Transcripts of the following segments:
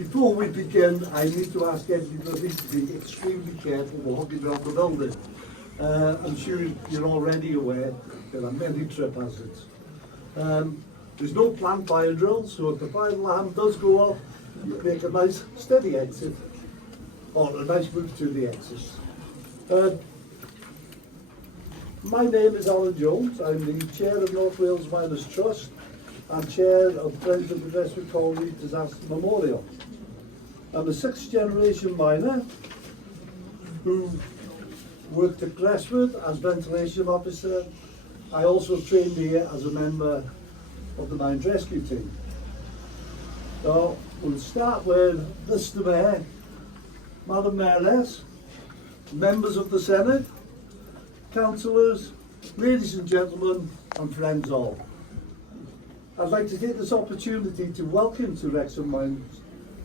Before we begin, I need to ask everybody to be extremely careful walking around the building. I'm sure you're already aware there are many trip hazards. There's no planned fire drill, so if the fire alarm does go off, you make a nice steady exit, or a nice move to the exit. My name is Alan Jones. I'm the Chair of North Wales Miners Trust and Chair of Friends of the Gresford Colliery Disaster Memorial. I'm a sixth generation miner who worked at Gresford as ventilation officer. I also trained here as a member of the Miners Rescue Team. So we'll start with Mr. Mayor, Madam Mayoress, members of the Senate, councillors, ladies and gentlemen, and friends all. I'd like to take this opportunity to welcome to Wrexham Miners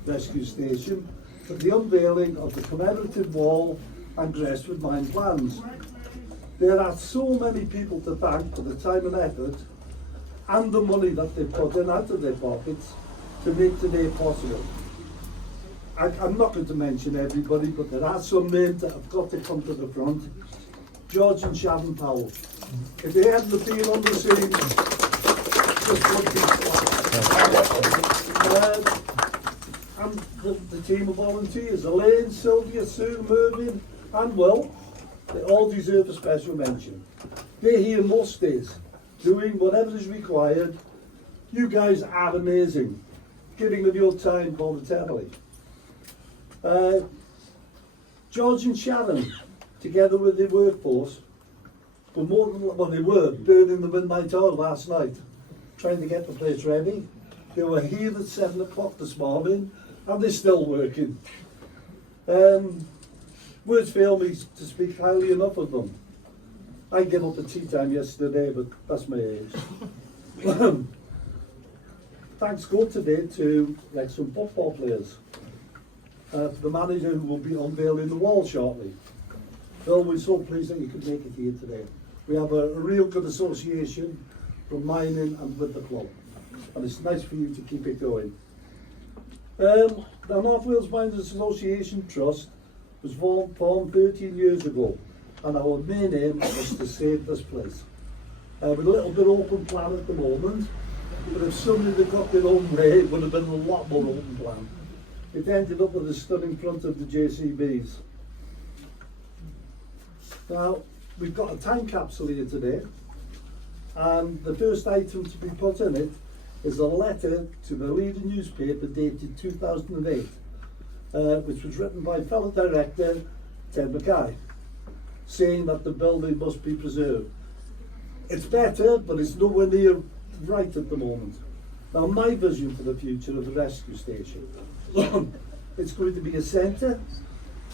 Rescue Station for the unveiling of the commemorative wall and Gresford mine plans. There are so many people to thank for the time and effort and the money that they've put in out of their pockets to make today possible. I'm not going to mention everybody, but there are some names that have got to come to the front. George and Sharon Powell. If they hadn't been on the scene, and the team of volunteers, Elaine, Sylvia, Sue, Mervyn and Will, they all deserve a special mention. They're here most days, doing whatever is required. You guys are amazing, giving of your time voluntarily. George and Sharon, together with the workforce, they were burning the midnight oil last night, trying to get the place ready. They were here at 7 o'clock this morning, and they're still working. Words fail me to speak highly enough of them. I gave up at tea time yesterday, but that's my age. Thanks go today to Wrexham football players, for the manager who will be unveiling the wall shortly. Phil, we're so pleased that you could make it here today. We have a real good association from mining and with the club, and it's nice for you to keep it going. The North Wales Miners Association Trust was formed 13 years ago, and our main aim was to save this place. With a little bit open plan at the moment, but if somebody had got their own way, it would have been a lot more open plan. It ended up with a stunning front of the JCBs. Now, we've got a time capsule here today, and the first item to be put in it is a letter to the leading newspaper dated 2008, which was written by fellow director Ted Mackay, saying that the building must be preserved. It's better, but it's nowhere near right at the moment. Now, my vision for the future of the rescue station, it's going to be a centre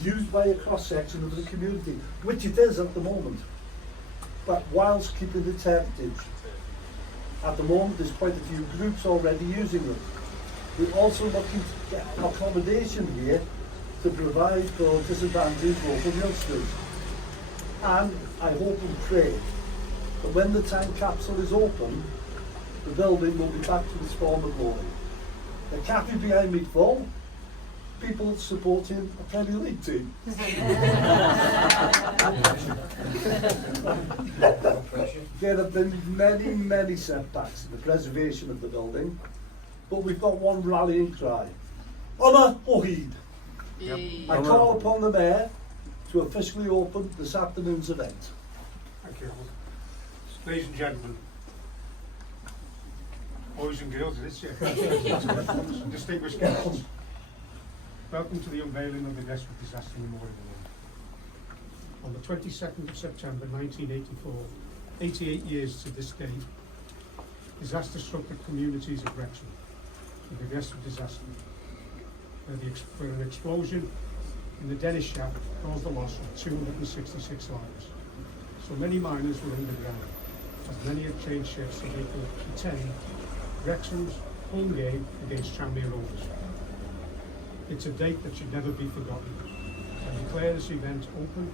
used by a cross-section of the community, which it is at the moment, but whilst keeping its heritage. At the moment, there's quite a few groups already using it. We're also looking to get accommodation here to provide for disadvantaged local youngsters. And I hope and pray that when the time capsule is open, the building will be back to its former glory. The cafe behind me full, people supporting a Premier League team. There have been many setbacks in the preservation of the building, but we've got one rallying cry. Honor or heed. Yep. I call upon the Mayor to officially open this afternoon's event. Thank you. Ladies and gentlemen, boys and girls, this year, distinguished guests, welcome to the unveiling of the Gresford Disaster Memorial Wall. On the 22nd of September 1984, 88 years to this day, disaster struck the communities of Wrexham with the Gresford disaster, where an explosion in the Dennis shaft caused the loss of 266 lives. So many miners were underground, as many had changed shifts so they could attend Wrexham's home game against Tranmere Rovers. It's a date that should never be forgotten. I declare this event open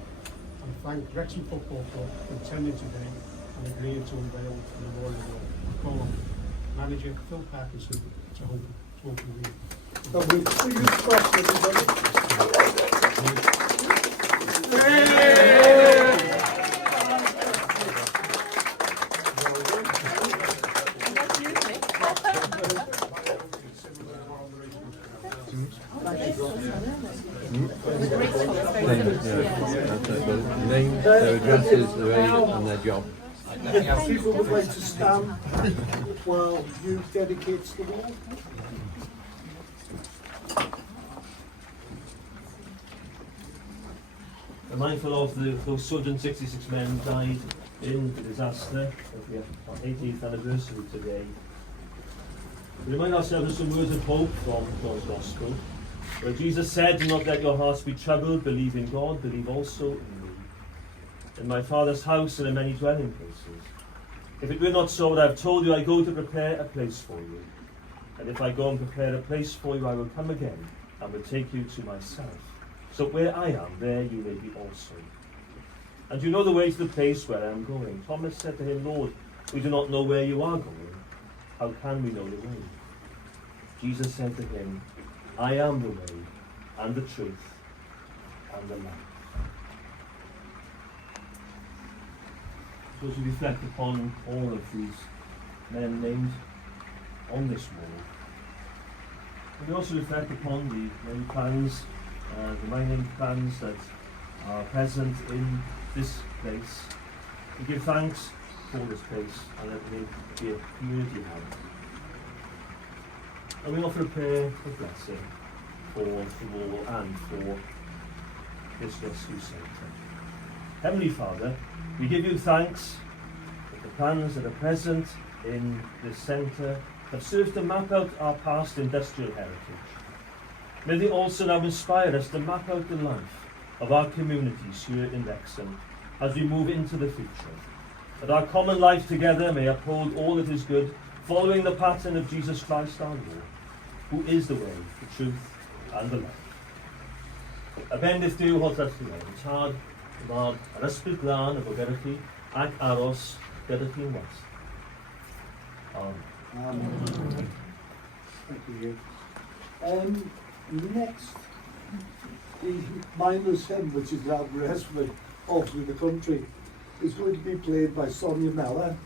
and thank Wrexham Football Club for attending today and agreeing to unveil the Memorial Wall. Call on Manager Phil Parkinson to open the meeting. And we fingers crossed, everybody. Names, their addresses, their age and their job. If people would like to stand while you dedicates the wall. I'm mindful of those 266 men who died in the disaster of our 80th anniversary today. We remind ourselves of some words of hope from John's Gospel, where Jesus said, "Do not let your hearts be troubled, believe in God, believe also in me. In my Father's house there are many dwelling places. If it were not so, what I have told you, I go to prepare a place for you. And if I go and prepare a place for you, I will come again and will take you to myself. So where I am, there you may be also. And you know the way to the place where I am going." Thomas said to him, "Lord, we do not know where you are going. How can we know the way?" Jesus said to him, "I am the way, and the truth, and the life." So as we reflect upon all of these men named on this wall, we also reflect upon the many plans, the mining plans that are present in this place. We give thanks for this place and let it be a community house. And we offer a prayer of blessing for the wall and for this rescue centre. Heavenly Father, we give you thanks that the plans that are present in this centre have served to map out our past industrial heritage. May they also now inspire us to map out the life of our communities here in Wrexham as we move into the future. That our common life together may uphold all that is good, following the pattern of Jesus Christ our Lord, who is the way, the truth, and the life. A bendith Duw holl trachdion, tad, mab, yr ysbryd glân y gyda chi, ac aros gyda chi'n wast. Amen. Thank you. Next, the miners' hymn, which is now Gresford all through the country, is going to be played by Sonia Mellor,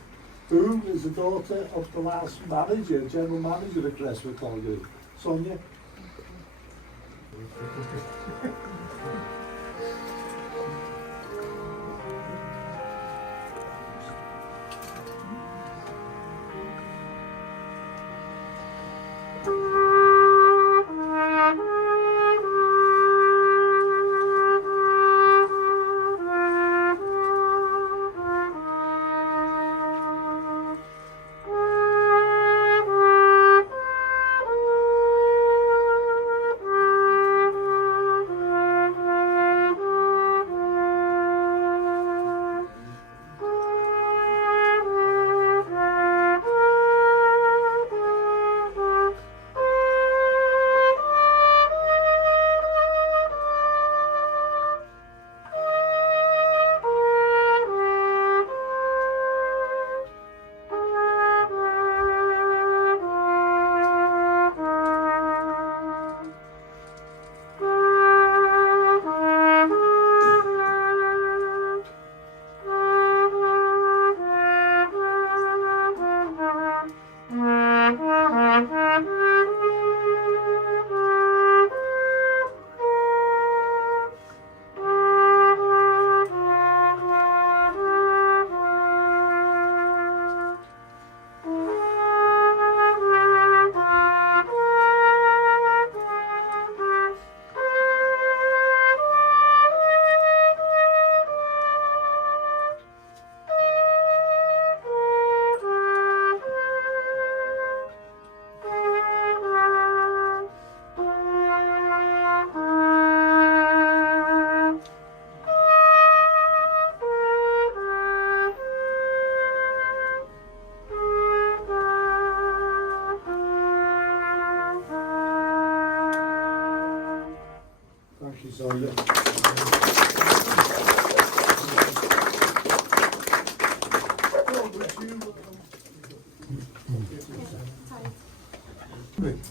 who is the daughter of the last manager, general manager at Gresford Colliery. Sonia. Thank you, Sonia.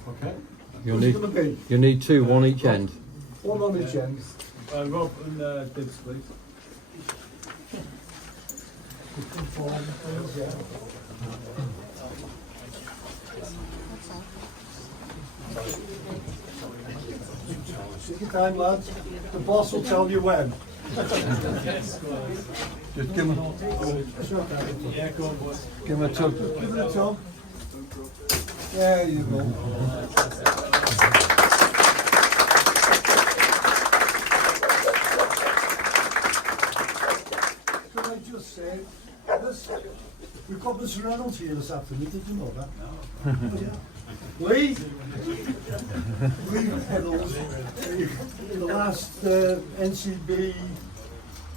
Okay. Who's it going to be? You need two, one each end. One on each end. Rob and Dibs, please. Take your time, lads. The boss will tell you when. Just give him, give him a tug. Give it a tug. There you go. Can I just say, we've got Mr. Reynolds here this afternoon, did you know that? No. Yeah. Lee Reynolds, the last NCB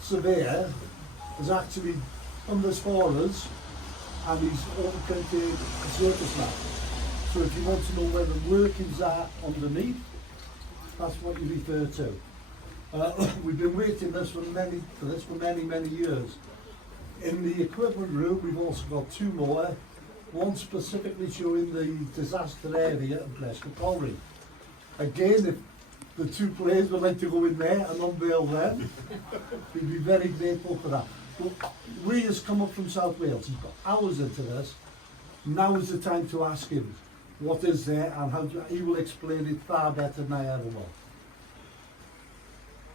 surveyor, has actually done this for us, and he's going to take a surface map. So if you want to know where the workings are underneath, that's what you refer to. We've been waiting for many years. In the equipment room, we've also got two more. One specifically showing the disaster area of Gresford Colliery. Again, if the two players would like to go in there and unveil them, we'd be very grateful for that. But Lee has come up from South Wales, he's got hours into this. Now is the time to ask him what is there, and how he will explain it far better than I ever will.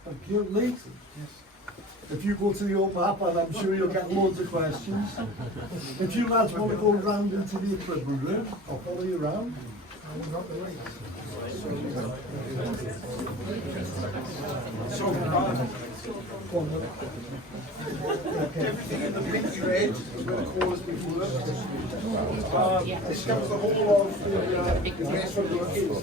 Thank you, Lee. Yes. If you go to the open app, and I'm sure you'll get loads of questions. If you lads want to go round into the equipment room, I'll follow you around. Everything in the pink red is where the cores before. This covers the whole of the Gresford workings.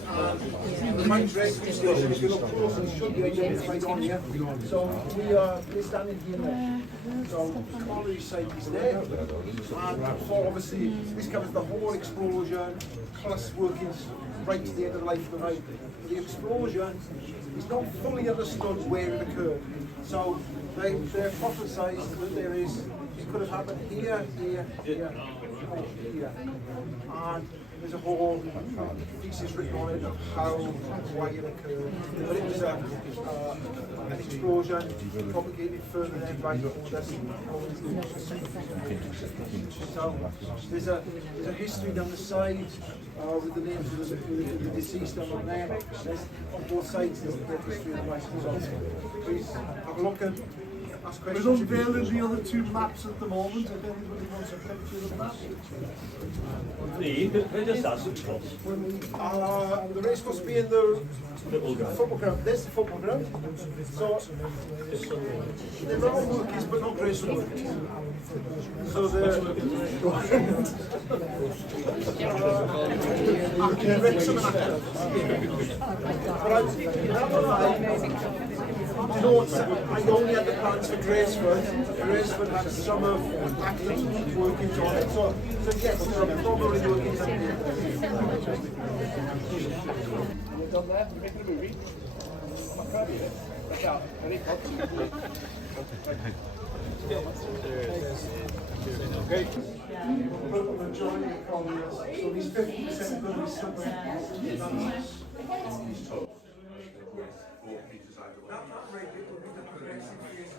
The Miners Rescue Station, if you look close, it should be identified on here. So we're standing here now. So the colliery site is there. And so obviously this covers the whole explosion, plus workings right to the end of the life of the road. The explosion is not fully understood where it occurred. So they hypothesised that it could have happened here, here, or here. And there's a whole thesis written on it of how, why it occurred. But it was an explosion propagated further than by the So there's a history down the side with the names of the deceased on there. There's on both sides there's the history of the life. So please have a look and ask questions. We're unveiling the other two maps at the moment, if anybody wants a picture of the map. Lee, could I just ask which course? The race course being the football ground. There's the football ground. So they're all workers, but not Gresford workers. So they're Wrexham and Acton. I only had the plans for Gresford. Gresford had some of Acton's workings on it. So yes, there are probably workings on here. Okay. The majority of colliers, so these 50% going to be somewhere. That rate will be the progressive phase.